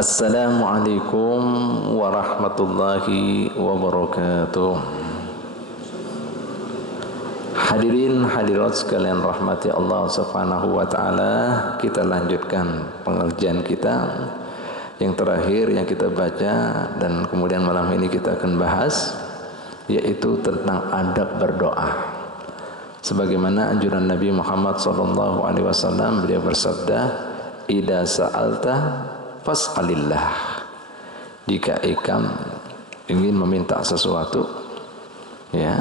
Assalamualaikum warahmatullahi wabarakatuh. Hadirin hadirat sekalian rahmati Allah Subhanahu wa taala, kita lanjutkan pengajian kita yang terakhir yang kita baca, dan kemudian malam ini kita akan bahas yaitu tentang adab berdoa. Sebagaimana anjuran Nabi Muhammad SAW, beliau bersabda, "Idza sa'alta fas'alillah." Jika ikam ingin meminta sesuatu, ya,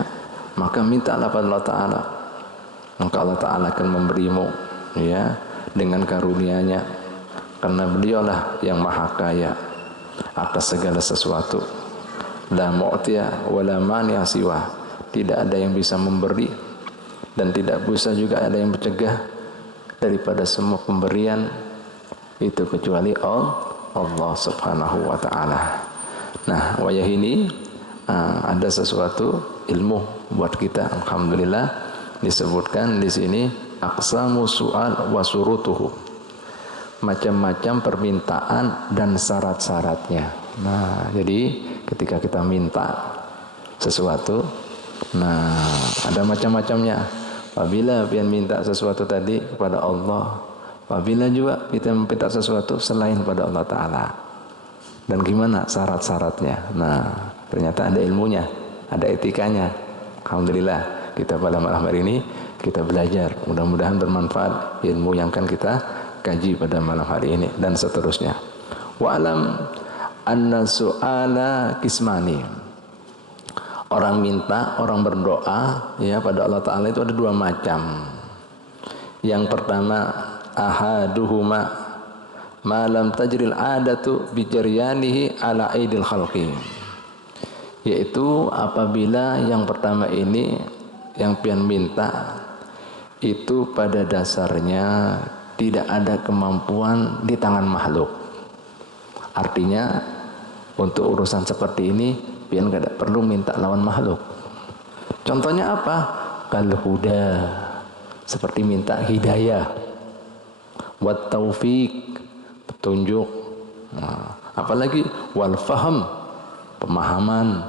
maka mintalah pada Allah Ta'ala, maka Allah Ta'ala akan memberimu, ya, dengan karunia-Nya, karena beliaulah yang maha kaya atas segala sesuatu. La mu'tiya wa la mani'a siwa. Tidak ada yang bisa memberi dan tidak bisa juga ada yang mencegah daripada semua pemberian itu kecuali Allah Subhanahu wa taala. Nah, wayah ini ada sesuatu ilmu buat kita. Alhamdulillah disebutkan di sini aqsamu su'al wa surutuhu. Macam-macam permintaan dan syarat-syaratnya. Nah, jadi ketika kita minta sesuatu, nah, ada macam-macamnya. Apabila kita minta sesuatu tadi kepada Allah, apabila juga kita meminta sesuatu selain pada Allah Ta'ala, dan gimana syarat-syaratnya. Nah, ternyata ada ilmunya, ada etikanya. Alhamdulillah kita pada malam hari ini kita belajar, mudah-mudahan bermanfaat ilmu yang akan kita kaji pada malam hari ini dan seterusnya. Wa'alam anna su'ala kismani. Orang minta, orang berdoa, ya, pada Allah Ta'ala itu ada dua macam. Yang pertama, ahaduhuma ma lam tajril adatu bijaryanihi ala aidil khalqi, yaitu apabila yang pertama ini yang pian minta itu pada dasarnya tidak ada kemampuan di tangan makhluk. Artinya untuk urusan seperti ini pian tidak perlu minta lawan makhluk. Contohnya apa? Kal huda, seperti minta hidayah, wat taufik, petunjuk, nah, apalagi wal faham, pemahaman,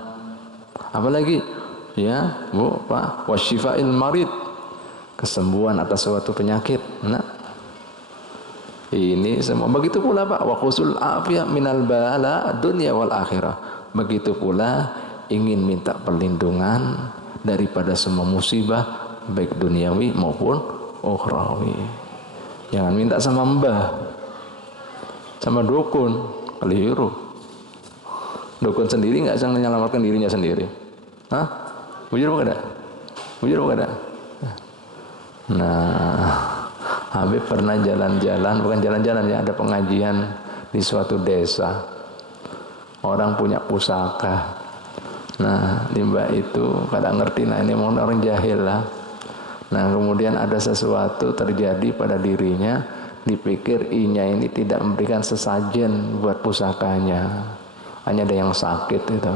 apalagi, ya Bu Pak, wasyifail marid, kesembuhan atas suatu penyakit. Nah, ini semua. Begitu pula Pak, wa khusul afiyah minal bala dunya wal akhirah. Begitu pula ingin minta perlindungan daripada semua musibah baik duniawi maupun ukhrawi. Jangan minta sama mbah, sama dukun, keliru. Dukun sendiri nggak bisa menyelamatkan dirinya sendiri. Hah? Bujur apa enggak? Bujur apa enggak? Nah, Habib pernah jalan-jalan, bukan jalan-jalan ya, ada pengajian di suatu desa. Orang punya pusaka. Nah, di mbak itu pada ngerti, nah ini orang jahil lah. Nah, kemudian ada sesuatu terjadi pada dirinya, dipikir inya ini tidak memberikan sesajen buat pusakanya, hanya ada yang sakit itu.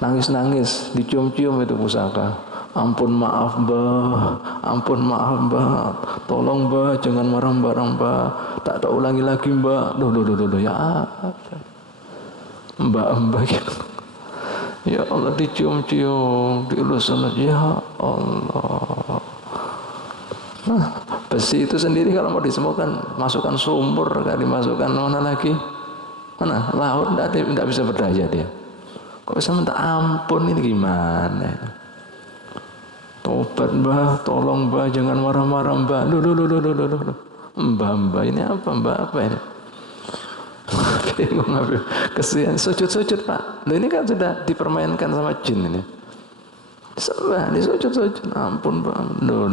Nangis-nangis, dicium-cium itu pusaka. Ampun maaf mbah, ampun maaf mbah, tolong mbah jangan marah-marah mbah, tak tak ulangi lagi mbah. Duh ya mbak gitu. Ya Allah, dicium-cium, dielus-elus, ya Allah. Nah, besi itu sendiri kalau mau disembuhkan, masukkan sumur, kalau dimasukkan mana lagi? Mana? Laut, tidak bisa berdaya dia. Kok bisa minta ampun, ini gimana? Tobat mbah, tolong mbah, jangan marah-marah mbah. Mbah, ini apa mbah, apa ini? Bingung Habib, kesian, sujud-sujud Pak. Loh, ini kan sudah dipermainkan sama jin ini. Sembah, disujud-sujud, ampun Pak. Loh.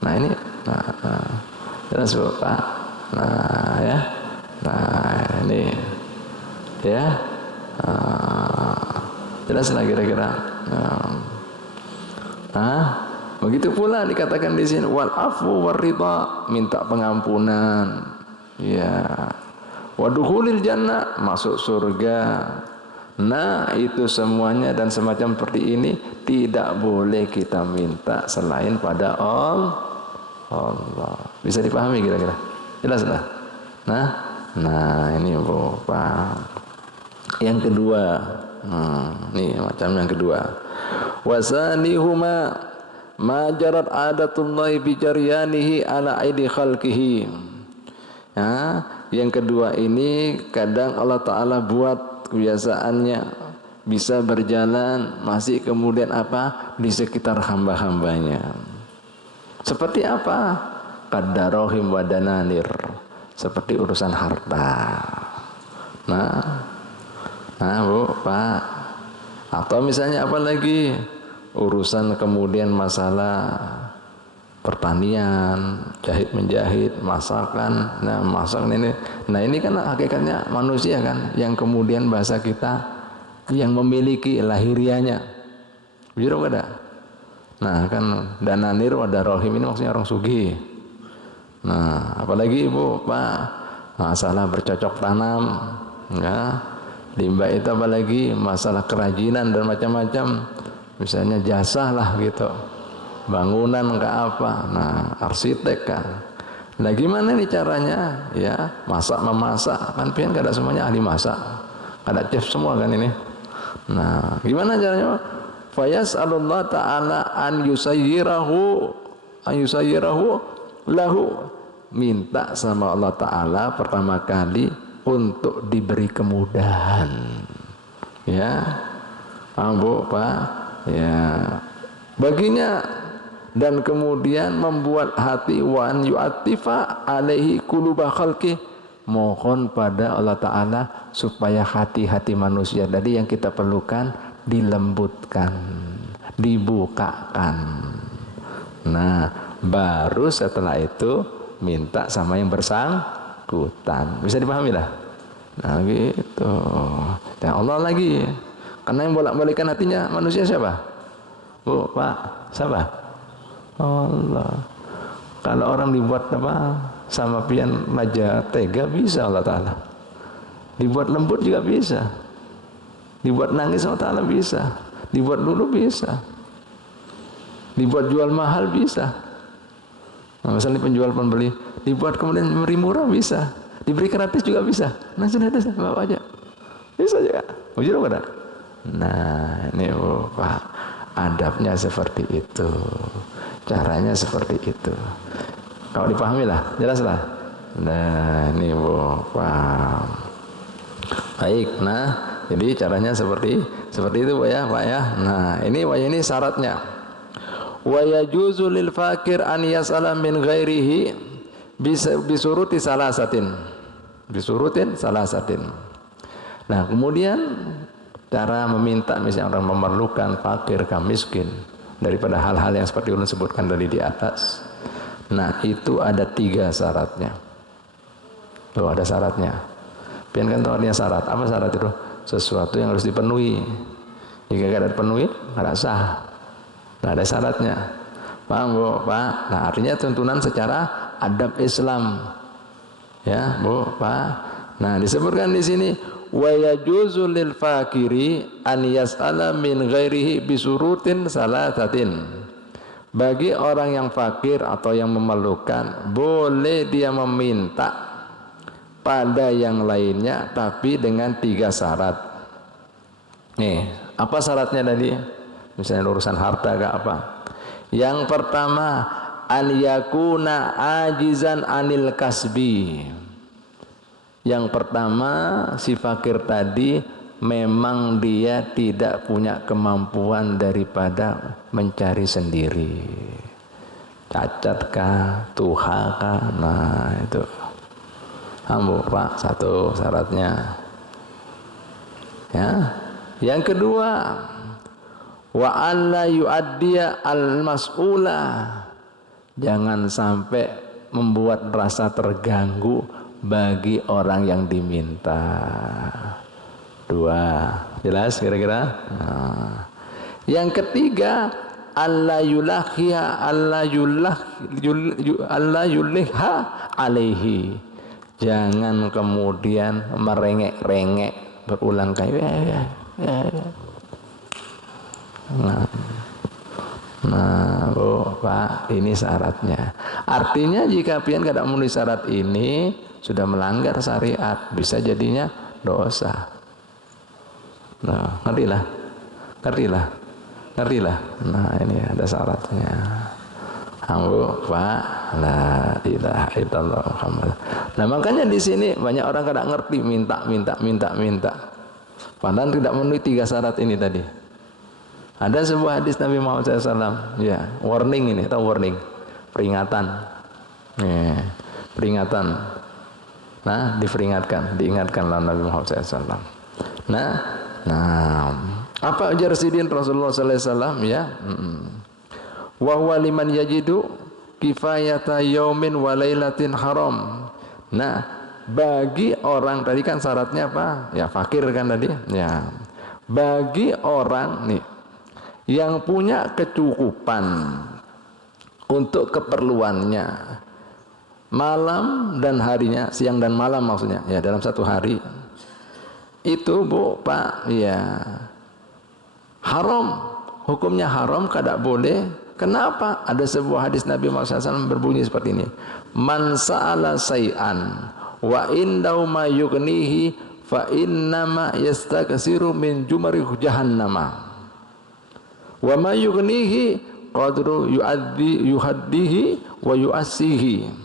Nah ini, jelas Pak. Nah ya, nah ini, ya, jelas lah kira-kira. Begitu pula dikatakan di sini wal afu warida, minta pengampunan. Ya, waduhulil jannah, masuk surga. Nah, itu semuanya dan semacam seperti ini tidak boleh kita minta selain pada Allah. Bisa dipahami kira-kira? Jelas lah. Nah ini Bu Pak. Yang kedua, nih macam yang kedua. Wasanihuma ma jarat adatullahi bi jaryanihi ala aidi khalqihi. Ya, yang kedua ini kadang Allah Ta'ala buat kebiasaannya bisa berjalan masih kemudian apa di sekitar hamba-hambanya. Seperti apa? Qaddarohim wadananir, seperti urusan harta. Nah Bu Pak, atau misalnya apa lagi urusan kemudian masalah pertanian, jahit menjahit, masakan. Nah ini kan hakikatnya manusia kan, yang kemudian bahasa kita yang memiliki lahirianya. Jujur ada. Nah kan dananir wadarohim ini maksudnya orang sugih. Nah apalagi Ibu Pak, masalah bercocok tanam, ya. Limbah itu apalagi masalah kerajinan dan macam-macam. Misalnya jasa lah gitu. Bangunan ke apa, nah arsitek kan. Nah gimana nih caranya? Ya memasak kan, pian kada semuanya ahli masak, kada chef semua kan ini. Nah gimana caranya? Fayas'alullah ta'ala an yusayyirahu lahu, minta sama Allah Ta'ala pertama kali untuk diberi kemudahan. Ya, Bu Pak, ya baginya. Dan kemudian membuat hati wan yu'atifa alaihi quluba khalqi, mohon pada Allah Ta'ala supaya hati-hati manusia tadi yang kita perlukan dilembutkan, dibukakan. Nah baru setelah itu minta sama yang bersangkutan. Bisa dipahami lah. Nah gitu. Dan Allah lagi, karena yang bolak-balikan hatinya manusia siapa? Bu Pak, siapa? Allah. Kalau orang dibuat apa sama pian maja tega bisa Allah Ta'ala. Dibuat lembut juga bisa. Dibuat nangis Allah Ta'ala bisa. Dibuat dulu bisa. Dibuat jual mahal bisa. Nah, misalnya penjual pembeli dibuat kemudian memberi murah bisa. Diberi gratis juga bisa. Nah sudah ada, bawa aja. Bisa juga. Ujur apa? Nah ini Pak, adabnya seperti itu. Caranya seperti itu. Kalau dipahami lah, jelas lah. Nah ini Bu paham. Baik, nah jadi caranya seperti itu Bu ya Pak ya. Nah ini syaratnya. Wa yajuzu lil fakir an yas'ala min ghairihi bisuruti salasatin. Bisurutin salasatin. Nah kemudian cara meminta misalnya orang memerlukan, fakir, miskin, daripada hal-hal yang seperti ulun sebutkan tadi di atas. Nah itu ada 3 syaratnya. Tuh ada syaratnya. Pian kan tahu artinya syarat. Apa syarat itu? Sesuatu yang harus dipenuhi. Jika tidak dipenuhi, tidak sah. Nah ada syaratnya. Paham Bu Pak? Nah artinya tuntunan secara adab Islam. Ya Bu Pak. Nah disebutkan di sini wa yajuzu lil fakiri an yas'ala min ghairihi bisurutin salasatin. Bagi orang yang fakir atau yang memerlukan, boleh dia meminta pada yang lainnya tapi dengan 3 syarat. Nih, apa syaratnya tadi? Misalnya urusan harta ke apa? Yang pertama, an yakuna ajizan anil kasbi. Yang pertama, si fakir tadi memang dia tidak punya kemampuan daripada mencari sendiri. Cacatkah, tuhakah? Nah itu. Ambo Pak, satu syaratnya. Ya. Yang kedua, wa alla yu'addiya al-mas'ula. Jangan sampai membuat rasa terganggu bagi orang yang diminta. 2, jelas kira-kira? Nah. Yang ketiga, alla yulihha alaihi. Jangan kemudian merengek-rengek berulang kali. Nah Bu Pak, ini syaratnya. Artinya jika pian kada memenuhi syarat ini sudah melanggar syariat, bisa jadinya dosa. Nah, ngertilah. Nah, ini ada syaratnya. Ambu Pak, la ilaha illallah Muhammad. Nah, makanya di sini banyak orang kada ngerti, minta. Padahal tidak memenuhi 3 syarat ini tadi. Ada sebuah hadis Nabi Muhammad SAW, ya, warning ini, atau warning, peringatan, ya, peringatan. Nah, diingatkanlah Nabi Muhammad SAW. Nah, apa ujar sidin Rasulullah SAW, ya? Wa huwa liman yajidu kifayata yaumin wa lailatin haram. Nah, bagi orang tadi kan syaratnya apa? Ya, fakir kan tadi. Ya. Bagi orang nih yang punya kecukupan untuk keperluannya malam dan harinya, siang dan malam maksudnya, ya, dalam satu hari itu Bu Pak, ya, haram, hukumnya haram, kada boleh. Kenapa? Ada sebuah hadis Nabi Muhammad SAW berbunyi seperti ini: man sa'ala say'an wa indahu ma yughnihi fa innama yastaksiru min jumari jahannama wa ma yughnihi qadru yuhaddihi wa yu'assihi.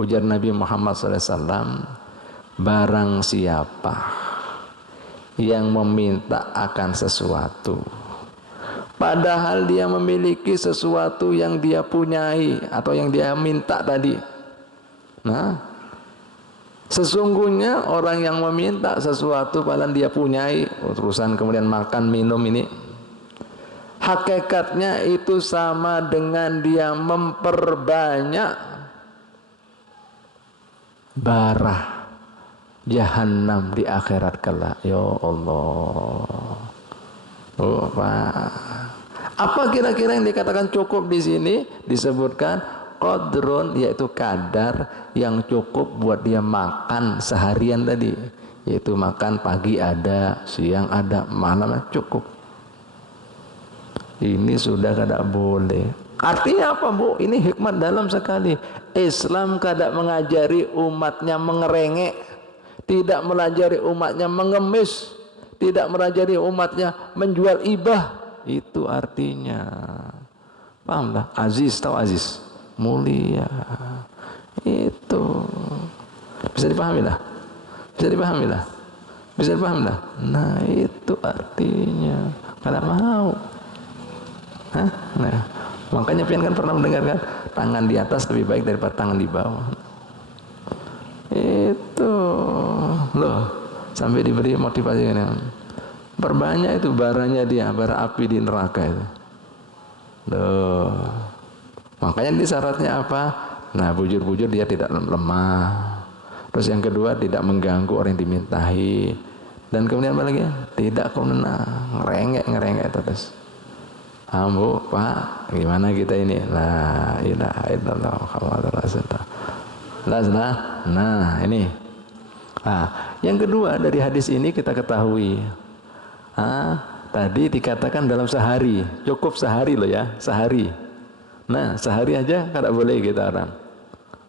Ujar Nabi Muhammad SAW, barang siapa yang meminta akan sesuatu padahal dia memiliki sesuatu yang dia punyai atau yang dia minta tadi. Nah, sesungguhnya orang yang meminta sesuatu padahal dia punyai, urusan kemudian makan minum ini, hakikatnya itu sama dengan dia memperbanyak bara jahanam di akhirat kelak. Ya Allah. Oh, Pak. Apa kira-kira yang dikatakan cukup di sini? Disebutkan qadrun, yaitu kadar yang cukup buat dia makan seharian tadi, yaitu makan pagi ada, siang ada, malam cukup. Ini sudah kada boleh. Artinya apa Bu? Ini hikmat dalam sekali. Islam kada mengajari umatnya mengerengek, tidak mengajari umatnya mengemis, tidak mengajari umatnya menjual ibah. Itu artinya, pahamlah? Aziz, tahu aziz? Mulia. Itu bisa dipahami lah. Nah, itu artinya. Kada mau. Hah? Nah, makanya pian kan pernah mendengarkan tangan di atas lebih baik daripada tangan di bawah. Itu loh, sampai diberi motivasi ini. Perbanyak itu baranya dia, bara api di neraka itu. Loh. Makanya di syaratnya apa? Nah, bujur-bujur dia tidak lemah. Terus yang kedua, tidak mengganggu orang yang dimintai. Dan kemudian apa lagi? Tidak kemudian ngerengek terus. Bu, Pak, gimana kita ini? La ilaha illallah Muhammadur Rasulullah. Nah, ini. Yang kedua dari hadis ini kita ketahui. Tadi dikatakan dalam sehari, cukup sehari loh ya, sehari. Nah, sehari aja kada boleh kita orang.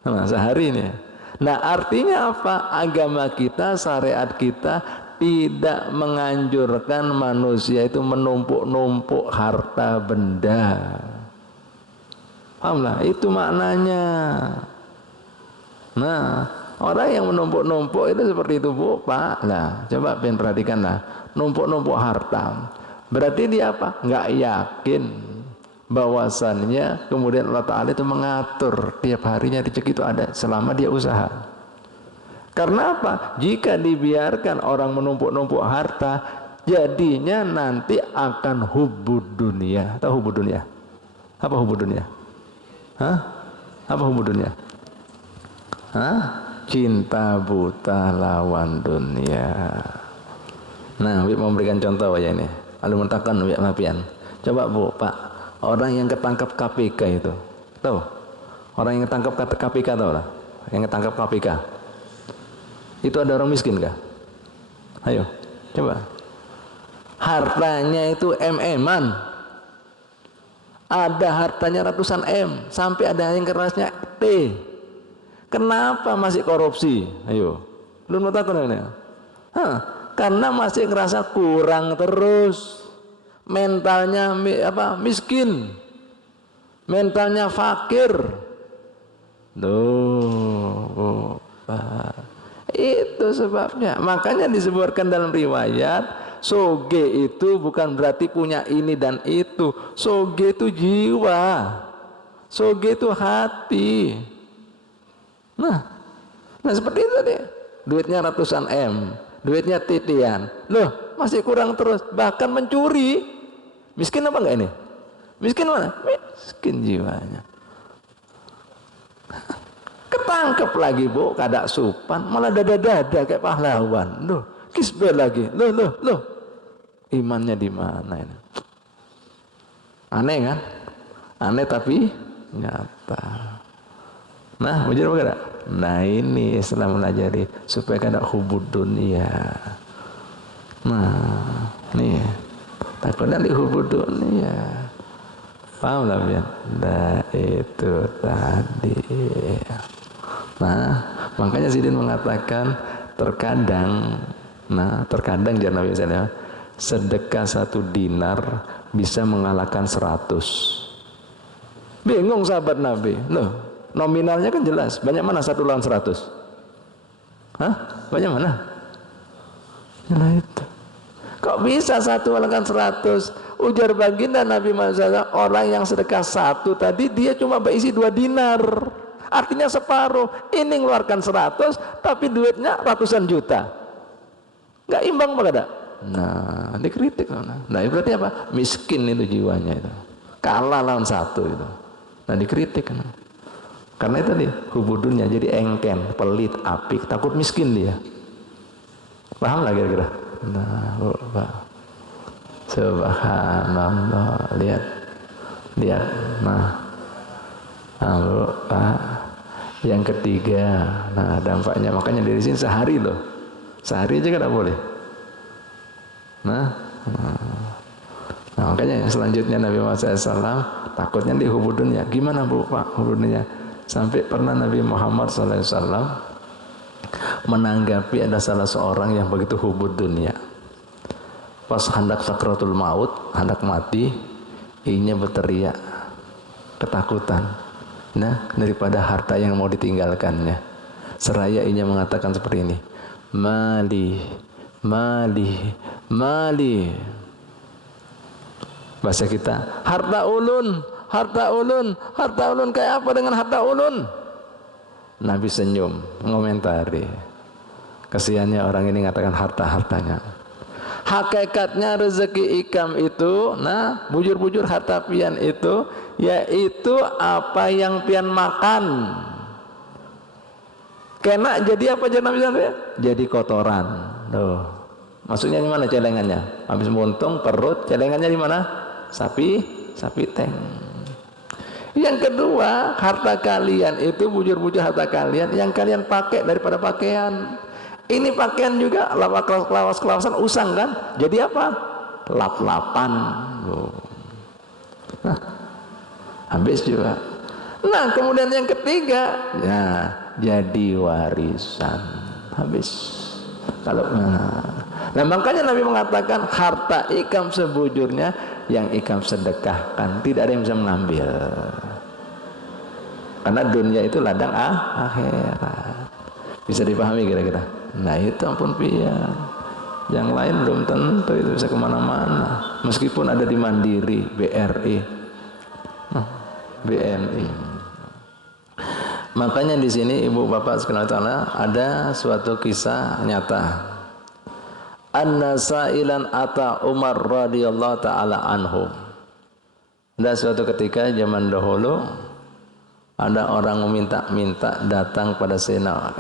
Nah, sehari ini. Nah, artinya apa? Agama kita, syariat kita tidak menganjurkan manusia itu menumpuk-numpuk harta benda. Pahamlah? Itu maknanya. Nah, orang yang menumpuk-numpuk itu seperti itu Bu, Pak. Nah, coba perhatikanlah. Numpuk-numpuk harta. Berarti dia apa? Enggak yakin bahwasannya kemudian Allah Ta'ala itu mengatur tiap harinya rezeki itu ada selama dia usaha. Karena apa? Jika dibiarkan orang menumpuk-numpuk harta, jadinya nanti akan hubud dunia. Tahu hubud dunia? Apa hubud dunia? Apa hubud dunia? Cinta buta lawan dunia. Nah, Wib memberikan contoh aja ini. Lalu mentakan Wib Mapian. Coba Bu, Pak, orang yang ketangkap KPK itu, tahu? Orang yang ketangkap KPK tahu lah? Yang ketangkap KPK. Itu ada orang miskin kah? Ayo, coba. Hartanya itu MM-an. ada hartanya ratusan M, sampai ada yang kerasnya T. Kenapa masih korupsi? Ayo, lu mau takut ini? Karena masih ngerasa kurang terus, mentalnya miskin, mentalnya fakir. Itu sebabnya. Makanya disebutkan dalam riwayat, soge itu bukan berarti punya ini dan itu. Soge itu jiwa, soge itu hati. Nah seperti itu deh. Duitnya ratusan M, duitnya titian. Loh, masih kurang terus, bahkan mencuri. Miskin apa enggak ini? Miskin mana? Miskin jiwanya. Ketangkep lagi bu, kada supan, malah dada-dada kayak pahlawan. Loh, kisbel lagi. Loh. Imannya di mana ini? Aneh kan? Aneh tapi nyata. Nah, bujur apa kada? Nah ini Islam melajari supaya kada hubud dunia. Nah, nih takutnya di hubud dunia. Paham lah biar? Nah itu tadi. Nah, makanya Sidin mengatakan terkadang jangan Nabi misalnya sedekah 1 dinar bisa mengalahkan 100. Bingung sahabat Nabi. Loh, nominalnya kan jelas. Banyak mana 1 lawan 100? Banyak mana? Nah itu. Kok bisa 1 lawan 100? Ujar baginda Nabi Muhammad, orang yang sedekah 1 tadi dia cuma berisi 2 dinar. Artinya separuh. Ini ngeluarkan 100 tapi duitnya ratusan juta. Nggak imbang apa kada? Nah, dikritik. Nah, berarti apa? Miskin itu jiwanya itu. Kalah lawan 1 itu. Nah, dikritik. Karena itu tadi hubudunnya jadi engken, pelit, apik, takut miskin dia. Paham lah kira-kira? Nah, subhanallah. Lihat. Nah, yang ketiga, dampaknya makanya dari sini sehari loh, sehari aja kan boleh. Nah, makanya selanjutnya Nabi Muhammad SAW takutnya di hubudunnya. Gimana bu Pak hubudunnya? Sampai pernah Nabi Muhammad SAW menanggapi ada salah seorang yang begitu hubud dunia. Pas hendak sakratul maut, hendak mati, inya berteriak ketakutan. Nah, daripada harta yang mau ditinggalkannya. Seraya inya mengatakan seperti ini. Mali. Bahasa kita, harta ulun. Kayak apa dengan harta ulun? Nabi senyum, mengomentari. Kesiannya orang ini mengatakan hartanya. Hakikatnya rezeki ikam itu, bujur-bujur harta pian itu, yaitu apa yang pian makan. Kena jadi apa aja Nabi SAW? Jadi kotoran. Maksudnya di mana celengannya? Habis muntung perut, celengannya di mana? Sapi teng. Yang kedua, harta kalian itu bujur-bujur harta kalian yang kalian pakai daripada pakaian. Ini pakaian juga lawas-lawasan usang kan? Jadi apa? Lap-lapan. Nah, habis juga. Nah, kemudian yang ketiga, jadi warisan. Habis. Kalau makanya Nabi mengatakan harta ikam sebujurnya yang ikam sedekahkan, tidak ada yang bisa mengambil. Karena dunia itu ladang akhirat. Bisa dipahami kira-kira? Nah itu ampun pian. Yang lain belum tentu itu bisa kemana-mana. Meskipun ada di Mandiri, BRI, BNI. Makanya di sini ibu bapak sekalian ada suatu kisah nyata. Anna sa'ilan ata Umar radhiyallahu ta'ala anhu. Dan suatu ketika zaman dahulu ada orang meminta datang pada Sayyidina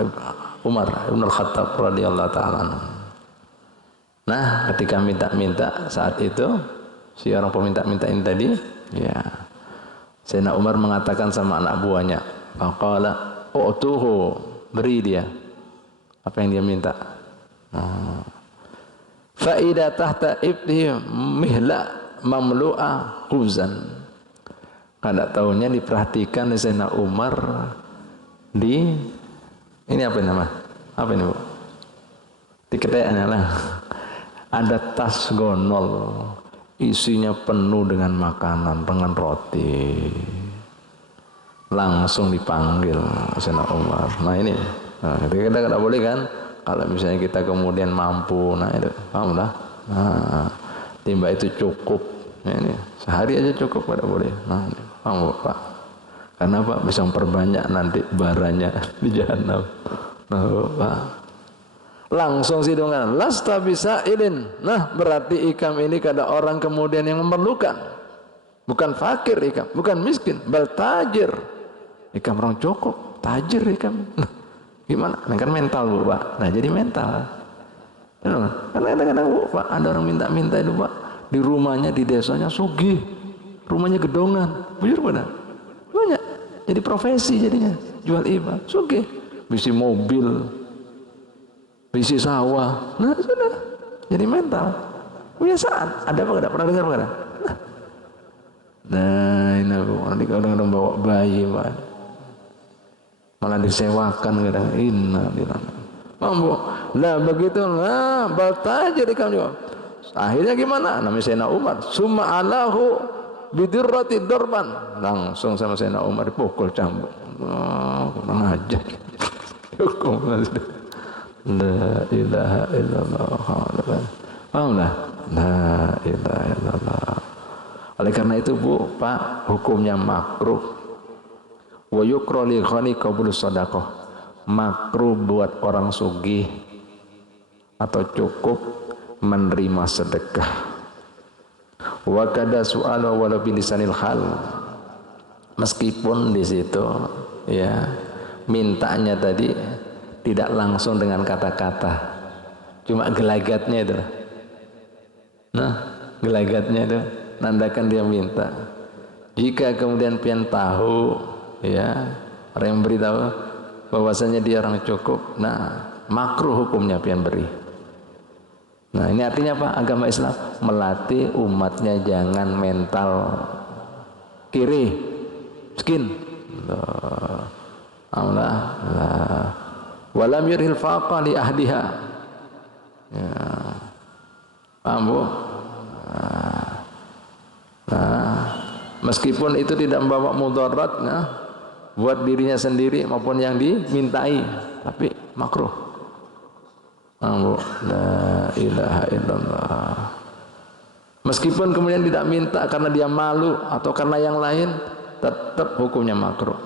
Umar Ibn Khattab radhiyallahu ta'ala anhu. Nah, ketika minta saat itu si orang peminta ini tadi, Sayyidina Umar mengatakan sama anak buahnya, faqala u'tuhu, beri dia apa yang dia minta. Fa idza tahta ibtihi mihla mamlu'a khuzan. Ada tahunya diperhatikan di Sayyidina Umar di ini apa nama? Apa ini Bu? Di keteknya lah. Ada tas gonol, isinya penuh dengan makanan, dengan roti. Langsung dipanggil Sayyidina Umar. Nah ini, kita tidak boleh kan? Kalau misalnya kita kemudian mampu, nah itu, paham lah. Nah, timba itu cukup. Ini sehari aja cukup, tidak boleh. Nah, ini, paham Pak? Karena Pak bisa memperbanyak nanti baranya di jahanam. Nah, Pak. Langsung sih dengan lasta bisa ilin. Nah, berarti ikam ini kada orang kemudian yang memerlukan. Bukan fakir ikam, bukan miskin, bal tajir. Ikam orang cukup, tajir ikam. Gimana? Nah, kan mental Bu Pak. Nah jadi mental. Karena kadang-kadang Bu Pak ada orang minta-minta itu Pak di rumahnya di desanya sugih, rumahnya gedongan, bujur pada banyak. Jadi profesi jadinya jual iba, sugih, bisi mobil, bisi sawah. Nah sudah jadi mental. Kebiasaan. Ada apa enggak? Pernah dengar apa enggak? Nah ini Bu, nanti kadang-kadang bawa bayi Pak. Malah disewakan kadang mampu lah begitu lah baltajir ikam juga. Akhirnya gimana? Namanya Sayyidina Umar summa alahu bidirrati dorban, langsung sama Sayyidina Umar dipukul cambuk. Kurang ajar. Hukum la ilaha illallah. Paham lah? La ilaha illallah. Oleh karena itu Bu Pak, hukumnya makruh. Wa yukra li ghani qabul sadaqah, makruh buat orang sugih atau cukup menerima sedekah. Wa kada su'al wala bilisanil hal, meskipun di situ ya mintanya tadi tidak langsung dengan kata-kata, cuma gelagatnya itu. Nah, gelagatnya itu nandakan dia minta. Jika kemudian pian tahu ya, orang yang beritahu bahwasanya dia orang cukup, nah makruh hukumnya pian beri. Nah ini artinya apa? Agama Islam melatih umatnya jangan mental kiri, miskin. Allah, walam yurhil faqa li ahdiha. Ya, paham Bu? Nah, meskipun itu tidak membawa mudarat, nah, buat dirinya sendiri maupun yang dimintai, tapi makruh. La ilaha illallah. Meskipun kemudian tidak minta karena dia malu atau karena yang lain, tetap hukumnya makruh.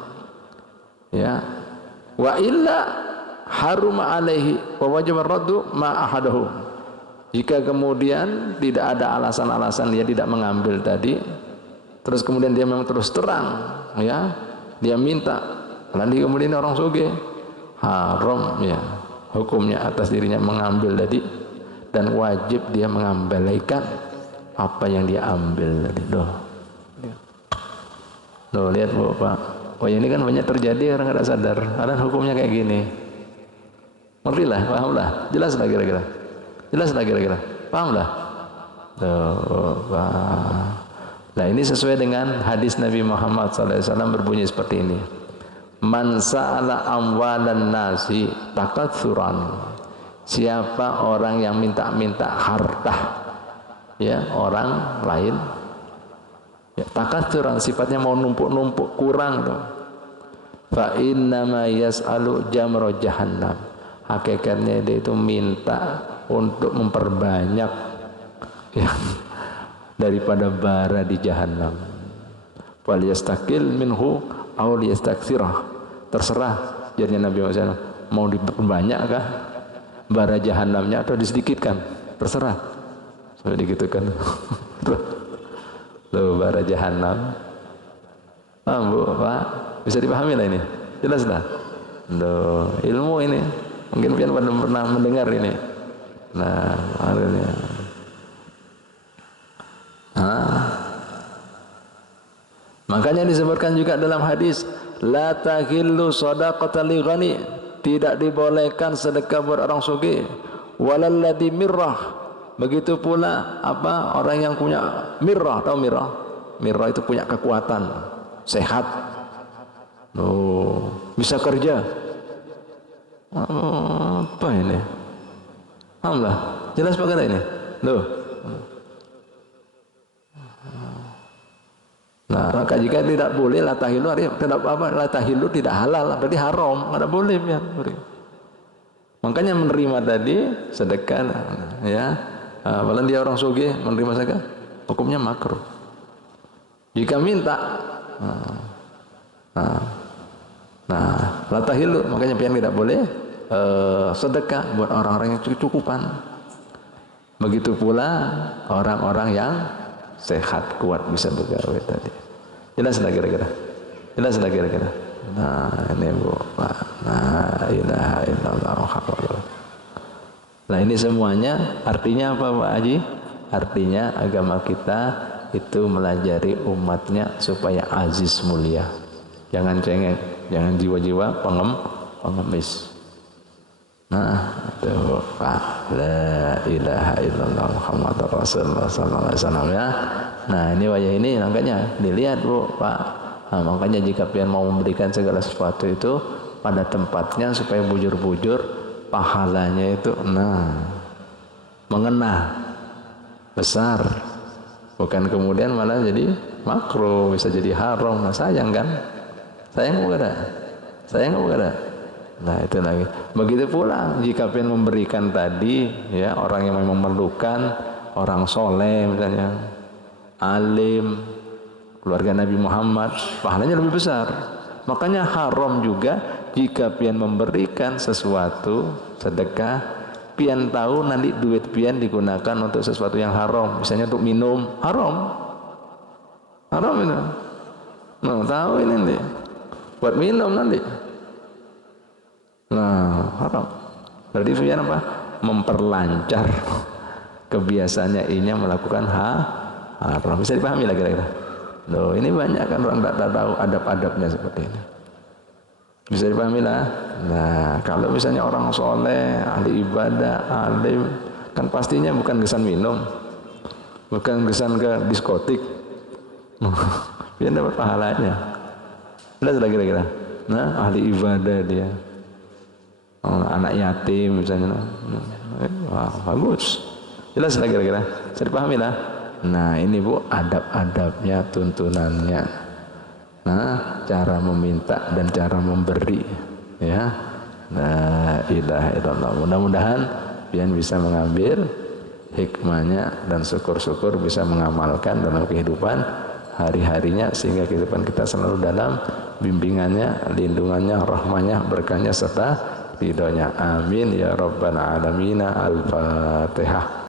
Ya. Wa illa haruma alaihi wa wajib ar-raddu ma ahadahu. Jika kemudian tidak ada alasan-alasan dia tidak mengambil tadi, terus kemudian dia memang terus terang, ya, dia minta, lalu kemudian orang sugih, haram ya hukumnya atas dirinya mengambil tadi, dan wajib dia mengembalikan apa yang dia ambil tadi. Loh, lihat Bu Pak, oh ini kan banyak terjadi orang tidak sadar, ada hukumnya kayak gini. Ngerti lah, paham lah, jelas lah kira-kira, jelas lah kira-kira, paham lah. Tuh, Pak. Nah ini sesuai dengan hadis Nabi Muhammad SAW berbunyi seperti ini. Man sa'ala amwalan nasi takatsuran. Siapa orang yang minta-minta harta ya orang lain, ya, takatsuran sifatnya mau numpuk-numpuk kurang tuh. Fa innama yas'alu jamra jahannam. Hakikatnya dia itu minta untuk memperbanyak ya, daripada bara di jahanam. Wal yastakil minhu aw liyastakthirah. Terserah jadinya Nabi Muhammad SAW, mau diperbanyak kah bara jahanamnya atau disedikitkan, terserah. Sampai digitukan. Loh, bara jahanam. Paham Bu Pak? Bisa dipahami lah ini. Jelas lah. Loh, ilmu ini. Mungkin pian pernah mendengar ini. Nah, akhirnya. Makanya disebutkan juga dalam hadis, la tahillu shadaqatan li ghani, tidak dibolehkan sedekah buat orang sugih, walal ladzi mirrah, begitu pula apa orang yang punya mirrah, tahu mirrah? Mirrah itu punya kekuatan. sehat, bisa kerja. Apa ini? Alhamdulillah, jelas perkara ini. Loh. Nah, maka jika tidak boleh la tahillu, tidak apa, la tahillu tidak halal, berarti haram, tidak boleh ya. Makanya menerima tadi sedekah, ya. Walau dia orang sugih menerima sedekah, hukumnya makruh. Jika minta, la tahillu, makanya pian tidak boleh sedekah buat orang-orang yang cukupan. Begitu pula orang-orang yang sehat, kuat, bisa bergawe tadi. Jelas lah kira-kira. Jelas lah kira-kira. Nah, ini Bu. Nah, ilaha illallah Muhammadur. Nah, ini semuanya artinya apa Pak Haji? Artinya agama kita itu melajari umatnya supaya aziz mulia. Jangan cengeng, jangan jiwa-jiwa pengemis. Nah, itu Pak, la ilaha illallah Muhammadur Rasulullah sallallahu alaihi wasallam ya. Nah, ini wajah ini makanya dilihat Bu, Pak. Nah, makanya jika pian mau memberikan segala sesuatu itu pada tempatnya supaya bujur-bujur pahalanya itu mengena besar. Bukan kemudian malah jadi makruh, bisa jadi haram. Nah, sayang kan? Sayang bukan ada? Sayang bukan ada? Nah, itu lagi. Begitu pula jika pengen memberikan tadi, ya, orang yang memang memerlukan, orang soleh misalnya, alim, keluarga Nabi Muhammad, pahalanya lebih besar. Makanya haram juga jika pian memberikan sesuatu sedekah, pian tahu nanti duit pian digunakan untuk sesuatu yang haram, misalnya untuk minum, haram itu. Nah, tahu ini nanti buat minum nanti. Nah, haram. Berarti pian apa? Memperlancar kebiasaannya ini melakukan haram. Bisa dipahami lah kira-kira. Loh, ini banyak kan orang tak tahu adab-adabnya seperti ini. Bisa dipahami lah. Nah, kalau misalnya orang soleh, ahli ibadah, alim, kan pastinya bukan gesan minum, bukan gesan ke diskotik. Dia dapat pahalanya. Lihat lah kira-kira. Nah, ahli ibadah dia. Anak yatim misalnya. Wah, bagus. Jelas lah kira-kira. Bisa dipahami lah. Nah, ini Bu, adab-adabnya, tuntunannya. Nah, cara meminta dan cara memberi, ya. La ilaha illallah. Mudah-mudahan pian bisa mengambil hikmahnya dan syukur-syukur bisa mengamalkan dalam kehidupan hari-harinya sehingga kehidupan kita selalu dalam bimbingannya, lindungannya, rahmanya, berkahnya serta ridhonya. Amin ya rabbal alamin. Al-Fatihah.